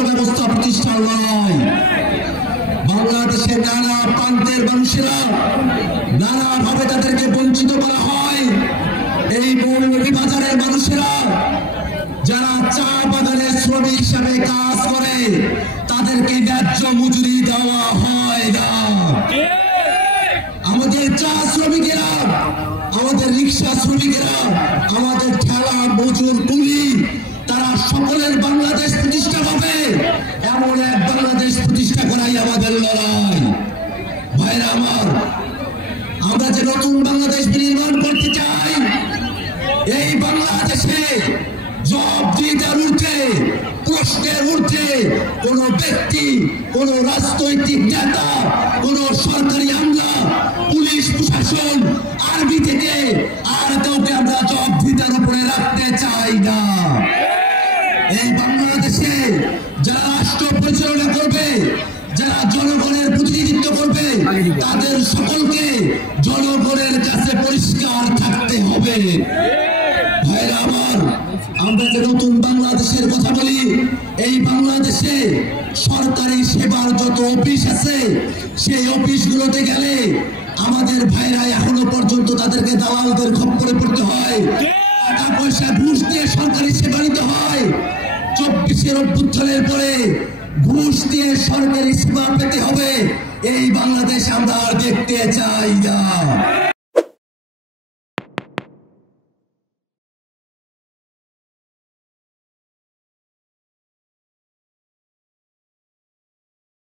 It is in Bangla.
রাষ্ট্র ব্যবস্থা প্রতিষ্ঠার লড়াই। বাংলাদেশের নানা প্রান্তের মানুষেরা নানাভাবে তাদেরকে বঞ্চিত করা হয়। এই মৌলভীবাজারের মানুষেরা যারা চা বাগানের শ্রমিক হিসাবে কাজ করে তাদেরকে ন্যায্য মজুরি দেওয়া হয় না। আমাদের চা শ্রমিকেরা, আমাদের রিক্সা শ্রমিকেরা, আমাদের ঠেলা মজুর কুলি, তারা সকলের বাংলাদেশ প্রতিষ্ঠা হবে, এমন এক বাংলাদেশ প্রতিষ্ঠা করাই আমাদের লড়াই। ভাইরা আমার, আমরা যে নতুন বাংলাদেশ নির্মাণ করতে চাই, এই বাংলাদেশে জবাবদিহিতার ঊর্ধ্বে, প্রশ্নের ঊর্ধ্বে কোন ব্যক্তি, কোন রাজনৈতিক নেতা, কোন সরকারি আমলা, পুলিশ প্রশাসন, আর্মি থেকে আর কাউকে আমরা জবাবদিহিতার উপরে রাখতে চাই না। এই বাংলাদেশে যারা রাষ্ট্র পরিচালনা করবে, যারা জনগণের প্রতিনিধিত্ব করবে, তাদের সকলকে জনগণের কাছে পরিষ্কার থাকতে হবে। ভাইরা আমার, আমরা যে নতুন বাংলাদেশের কথা বলি, এই বাংলাদেশে সরকারি সেবার যত অফিস আছে, সেই অফিসগুলোতে গেলে আমাদের ভাইরা এখনো পর্যন্ত তাদেরকে দালালদের খপ্পরে পড়তে হয়, টাকা পয়সা ঘুষ দিয়ে সরকারি সেবা নিতে হয়। 24-এর অভ্যুত্থানের পরে ঘুষ দিয়ে সরকারি সেবা পেতে হবে, এই বাংলাদেশ আমরা দেখতে চাই না।